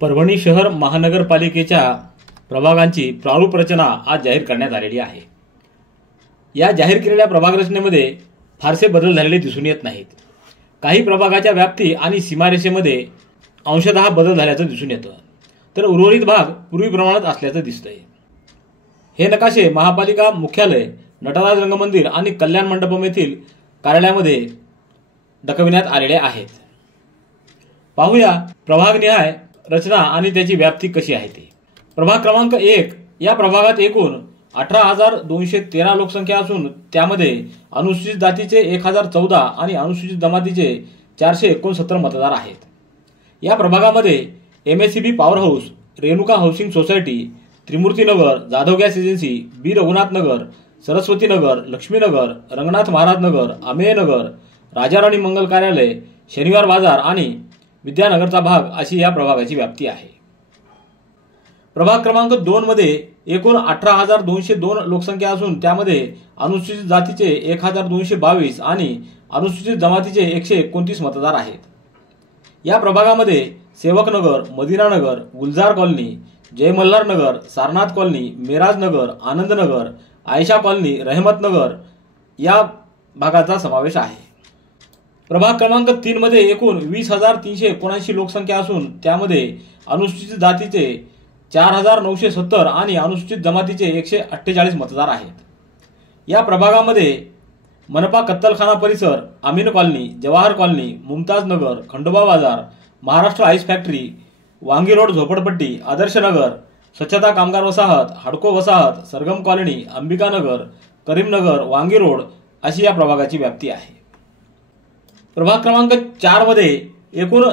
परभणी शहर महानगरपालिकेच्या प्रभागांची प्रारूप रचना आज जाहीर करण्यात आलेली आहे। या जाहीर केलेल्या प्रभाग रचनेमध्ये फारसे बदल झालेले दिसून येत नाहीत। काही प्रभागाच्या व्याप्ती आणि सीमारेषेमध्ये अंशतः बदल झाल्याचं दिसून येतं, तर उर्वरित भाग पूर्वीप्रमाणात असल्याचं दिसतंय। हे नकाशे महापालिका मुख्यालय, नटराज रंगमंदिर आणि कल्याण मंडपम येथील कार्यालयामध्ये दाखविण्यात आलेले आहेत। पाहूया प्रभागनिहाय रचना आणि त्याची व्याप्ती कशी आहे ती। प्रभाग क्रमांक 1 या प्रभागात एकूण 18,213 लोकसंख्या असून त्यामध्ये अनुसूचित जातीचे 1,014 आणि अनुसूचित जमातीचे 469 मतदार आहेत। या प्रभागामध्ये MSCB power house, Renuka housing society, Trimurtinagar, Jadhav gas agency, B Raghunath Nagar, Saraswati Nagar, Laxminagar, Ranganath Maharaj Nagar, Amey Nagar, Rajarani Mangal Karyalay, Shaniwar बाजार आणि विद्यानगरचा भाग अशी या प्रभागाची व्याप्ती आहे। प्रभाग क्रमांक 2 मध्ये एकूण 18,202 लोकसंख्या असून त्यामध्ये अनुसूचित जातीचे 1,222 आणि अनुसूचित जमातीचे 129 मतदार आहेत। या प्रभागामध्ये सेवकनगर, मदिनानगर, गुलजार कॉलनी, जय मल्हार नगर, सारनाथ कॉलनी, मेराज नगर, आनंद नगर, आयशा कॉलनी, रहमत नगर या भागाचा समावेश आहे। प्रभाग क्रमांक 3 मध्ये एकूण 20,379 लोकसंख्या असून त्यामध्ये अनुसूचित जातीचे 4,970 आणि अनुसूचित जमातीचे 148 मतदार आहेत। या प्रभागामध्ये मनपा कत्तलखाना परिसर, अमीन कॉलनी, जवाहर कॉलनी, मुमताज नगर, खंडोबा बाजार, महाराष्ट्र आईस फॅक्टरी, वांगी रोड झोपडपट्टी, आदर्श नगर, स्वच्छता कामगार वसाहत, हडको वसाहत, सरगम कॉलनी, अंबिका नगर, करीमनगर, वांगी रोड अशी या प्रभागाची व्याप्ती आहे। प्रभाग क्रमांक 4 मध्ये एकूण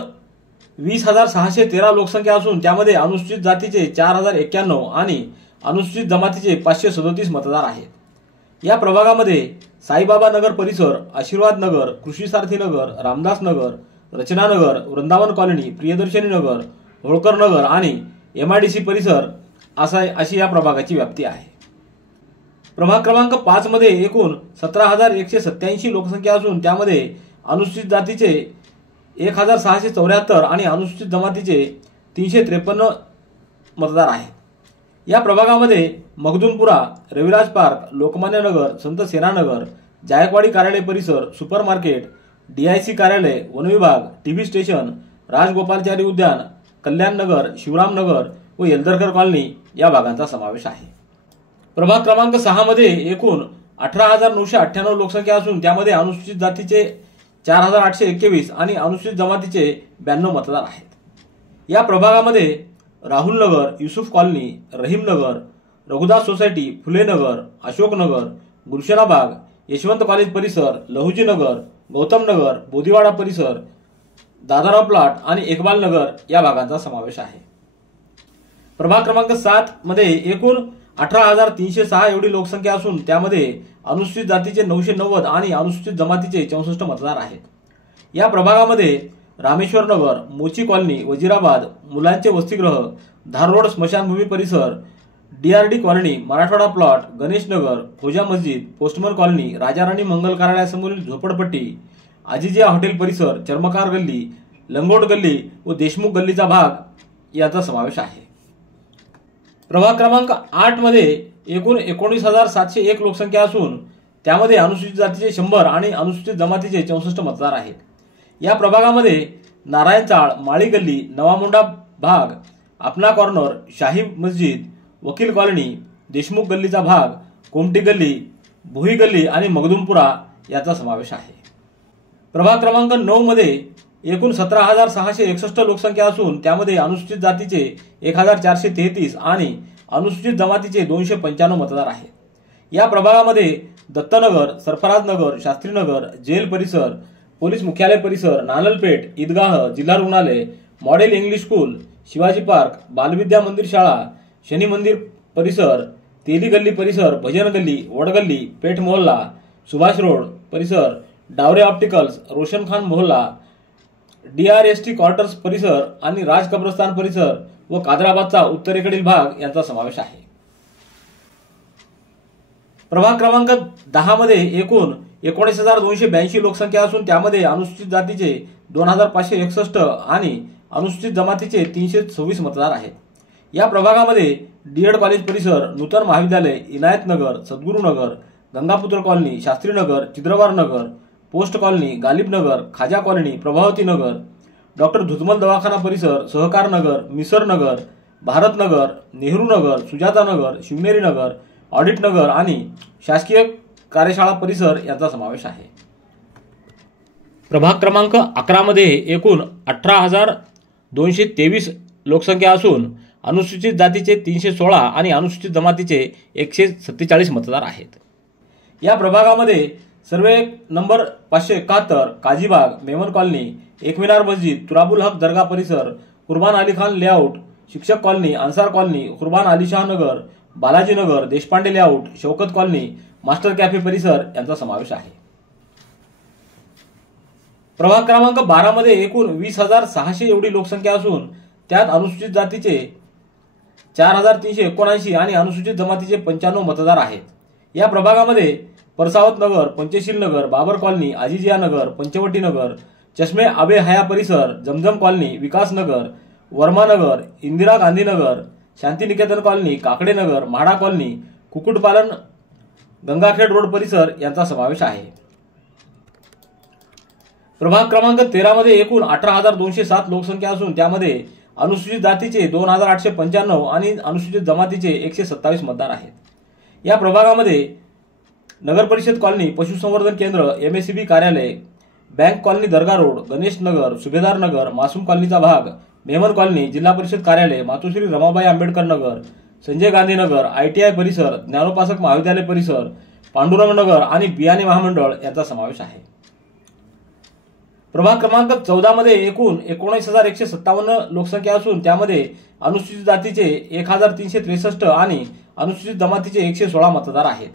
20,613 लोकसंख्या असून त्यामध्ये अनुसूचित जातीचे 4,091 आणि अनुसूचित जमातीचे 537 मतदार आहेत। या प्रभागामध्ये साईबाबा नगर परिसर, आशीर्वाद नगर, कृषी सारथी नगर, रामदास नगर, रचना नगर, वृंदावन कॉलनी, प्रियदर्शनी नगर, होळकर नगर आणि MIDC परिसर अशी या प्रभागाची व्याप्ती आहे। प्रभाग क्रमांक 5 मध्ये एकूण 17,187 लोकसंख्या असून त्यामध्ये अनुसूचित जातीचे 1,674 आणि अनुसूचित जमातीचे 353 मतदार आहेत। या प्रभागामध्ये मखदूमपुरा, रविराज पार्क, लोकमान्य नगर, संत सेनानगर, जायकवाडी कार्यालय परिसर, सुपर मार्केट, DIC कार्यालय, वनविभाग, TV स्टेशन, राजगोपालचारी उद्यान, कल्याण नगर, शिवराम नगर व येलदरकर कॉलनी या भागांचा समावेश आहे। प्रभाग क्रमांक 6 मध्ये एकूण 18,998 लोकसंख्या असून त्यामध्ये अनुसूचित जातीचे 4,821 आणि अनुसूचित जमातीचे 92 मतदार आहेत। या प्रभागामध्ये राहुल नगर, युसुफ कॉलनी, रहीम नगर, रघुदास सोसायटी, फुले नगर, अशोक नगर, गुलशना बाग, यशवंत कॉलेज परिसर, लहुजी नगर, गौतम नगर, बोधीवाडा परिसर, दादाराव प्लॉट आणि इकबाल नगर या भागांचा समावेश आहे। प्रभाग क्रमांक 7 मध्ये एकूण 18,306 एवढी लोकसंख्या असून त्यामध्ये अनुसूचित जातीचे 990 आणि अनुसूचित जमातीचे 64 मतदार आहेत। या प्रभागामध्ये रामेश्वर नगर, मोची कॉलनी, वजीराबाद, मुलांचे वसतिगृह, धार रोड स्मशानभूमी परिसर, DRD colony, Marathwada plot, Ganesh Nagar, Khoja Masjid, postman colony, राजाराणी मंगल कार्यालयासमोरील झोपडपट्टी, आजिजिया हॉटेल परिसर, चर्मकार गल्ली, लंगोट गल्ली व देशमुख गल्लीचा भाग याचा समावेश आहे। प्रभाग क्रमांक 8 मध्ये एकूण 19,701 लोकसंख्या असून त्यामध्ये अनुसूचित जातीचे 100 आणि अनुसूचित जमातीचे 64 मतदार आहेत। या प्रभागामध्ये नारायण चाळ, माळी गल्ली, नवामुंडा भाग, अपना कॉर्नर, शाही मस्जिद, वकील कॉलनी, देशमुख गल्लीचा भाग, कोमटी गल्ली, भुई गल्ली आणि मखदूमपुरा याचा समावेश आहे। प्रभाग क्रमांक 9 मध्ये एकूण 17,661 लोकसंख्या असून त्यामध्ये अनुसूचित जातीचे 1,433 आणि अनुसूचित जमातीचे 295 मतदार आहेत। या प्रभागामध्ये दत्तनगर, सरफराज नगर, शास्त्रीनगर, जेल परिसर, पोलीस मुख्यालय परिसर, नानलपेठ, ईदगाह, जिल्हा रुग्णालय, model English school, Shivaji park, Balvidya Mandir शाळा, शनी मंदिर परिसर, तेली गल्ली परिसर, भजन गल्ली, वडगल्ली, पेठ मोहल्ला, सुभाष रोड परिसर, डावरे ऑप्टिकल्स, रोशन खान मोहल्ला, DRST क्वार्टर्स परिसर आणि राज कब्रस्तान परिसर व कादराबादचा उत्तरेकडील भाग यांचा समावेश आहे। प्रभाग क्रमांक 10 मध्ये एकूण 19,282 लोकसंख्या असून त्यामध्ये अनुसूचित जातीचे 2,561 आणि अनुसूचित जमातीचे 326 मतदार आहेत। या प्रभागामध्ये डीएड कॉलेज परिसर, नूतन महाविद्यालय, इनायत नगर, सद्गुरू नगर, गंगापुत्र कॉलनी, शास्त्री नगर, चित्रवार नगर, पोस्ट कॉलनी, गालिब नगर, खाजा कॉलनी, प्रभावती नगर, डॉक्टर धुतमल दवाखाना परिसर, सहकार नगर, मिसर नगर, भारत नगर, नेहरू नगर, सुजाता नगर, शिवनेरी नगर, ऑडिट नगर आणि शासकीय कार्यशाळा परिसर यांचा समावेश आहे। प्रभाग क्रमांक 11 मध्ये एकूण 18,223 लोकसंख्या असून अनुसूचित जातीचे 316 आणि अनुसूचित जमातीचे 147 मतदार आहेत। या प्रभागामध्ये survey number 571, Kazibagh, Memon colony, Ekminar Masjid, Turabul Haq Dargah परिसर, कुर्बान अली खान लेआउट, शिक्षक colony, Ansar colony, Qurban Alishah Nagar, Balaji Nagar, Deshpande layout, Shaukat colony, master cafe परिसर यांचा समावेश आहे। प्रभाग क्रमांक 12 मध्ये एकूण 20,600 एवढी लोकसंख्या असून त्यात अनुसूचित जातीचे 4,379 आणि अनुसूचित जमातीचे 95 मतदार आहेत। या प्रभागामध्ये परसावत नगर, पंचशील नगर, बाबर कॉलनी, आजिजिया नगर, पंचवटी नगर, चष्मे आबे हया परिसर, जमजम कॉलनी, विकास नगर, वर्मा नगर, इंदिरा गांधी नगर, शांतिनिकेतन कॉलनी, काकडे नगर, म्हाडा कॉलनी, कुक्कुटपालन, गंगाखेड रोड परिसर यांचा समावेश आहे। प्रभाग क्रमांक 13 मध्ये एकूण 18,207 लोकसंख्या असून त्यामध्ये अनुसूचित जातीचे 2,895 आणि अनुसूचित जमातीचे 127 मतदार आहेत। या प्रभागामध्ये नगर परिषद कॉलनी, पशुसंवर्धन केंद्र, एमएससीबी कार्यालय, बँक कॉलनी, दर्गा रोड, गणेश नगर, सुभेदार नगर, मासूम कॉलनीचा भाग, मेमन कॉलनी, जिल्हा परिषद कार्यालय, मातोश्री रमाबाई आंबेडकर नगर, संजय गांधी नगर, आयटीआय परिसर, ज्ञानोपासक महाविद्यालय परिसर, पांडुरंग नगर आणि बियाणे महामंडळ यांचा समावेश आहे। प्रभाग क्रमांक 14 मध्ये एकूण 19,157 लोकसंख्या असून त्यामध्ये अनुसूचित जातीचे 1,363 आणि अनुसूचित जमातीचे 116 मतदार आहेत।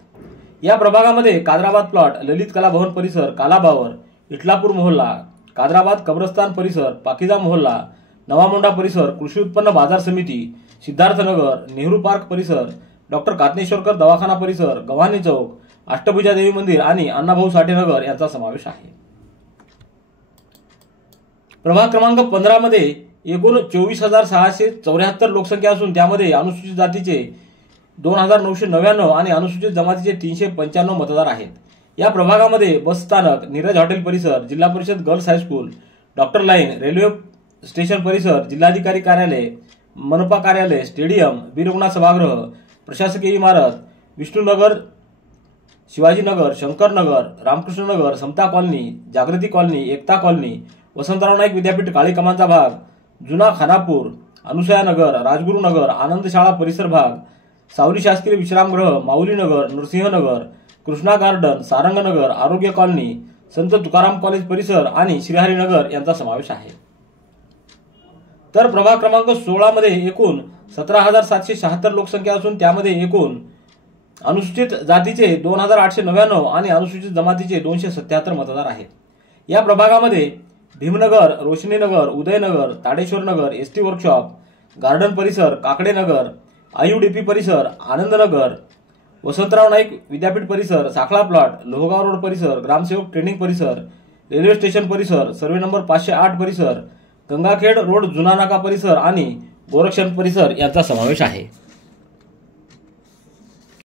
या प्रभागामध्ये कादराबाद प्लॉट, ललित कला भवन परिसर, कालाबावर, इटलापूर मोहल्ला, कादराबाद कब्रस्तान परिसर, पाकिजा मोहल्ला, नवामोंडा परिसर, कृषी उत्पन्न बाजार समिती, सिद्धार्थनगर, नेहरू पार्क परिसर, डॉक्टर कात्नेश्वरकर दवाखाना परिसर, गव्हाणे चौक, अष्टभुजा देवी मंदिर आणि अण्णाभाऊ साठे नगर यांचा समावेश आहे। प्रभाग क्रमांक 15 मध्ये एकूण 24,674 लोकसंख्या असून त्यामध्ये अनुसूचित जातीचे 2,999 आणि अनुसूचित जमातीचे 395 मतदार आहेत। या प्रभागामध्ये बस स्थानक, नीरज हॉटेल परिसर, जिल्हा परिषद girls high school, doctor line, railway station परिसर, जिल्हाधिकारी कार्यालय, मनपा कार्यालय, स्टेडियम, वीरगुणा सभागृह, प्रशासकीय इमारत, विष्णुनगर, शिवाजीनगर, शंकरनगर, रामकृष्णनगर, समता कॉलनी, जागृती कॉलनी, एकता कॉलनी, वसंतराव नाईक विद्यापीठ काळी कमांचा भाग, जुना खानापूर, अनुसया नगर, राजगुरू नगर, आनंद शाळा परिसर भाग, सावली शासकीय विश्रामगृह, माऊली नगर, नृसिंहनगर, कृष्णा गार्डन, सारंगनगर, आरोग्य कॉलनी, संत तुकाराम कॉलेज परिसर आणि श्रीहरीनगर यांचा समावेश आहे। तर प्रभाग क्रमांक 16 मध्ये एकूण 17,776 लोकसंख्या असून त्यामध्ये एकूण अनुसूचित जातीचे 2,899 आणि अनुसूचित जमातीचे 277 मतदार आहेत। या प्रभागामध्ये भीमनगर, रोशनीनगर, उदयनगर, ताडेश्वर नगर, एसटी वर्कशॉप, गार्डन परिसर, काकडे नगर, आयुडीपी परिसर, आनंदनगर, वसंतराव नाईक विद्यापीठ परिसर, साखळा प्लॉट, लोहगाव रोड परिसर, ग्रामसेवक ट्रेनिंग परिसर, रेल्वे स्टेशन परिसर, सर्वे नंबर 508 परिसर, गंगाखेड रोड जुना नाका परिसर आणि गोरक्षण परिसर यांचा समावेश आहे।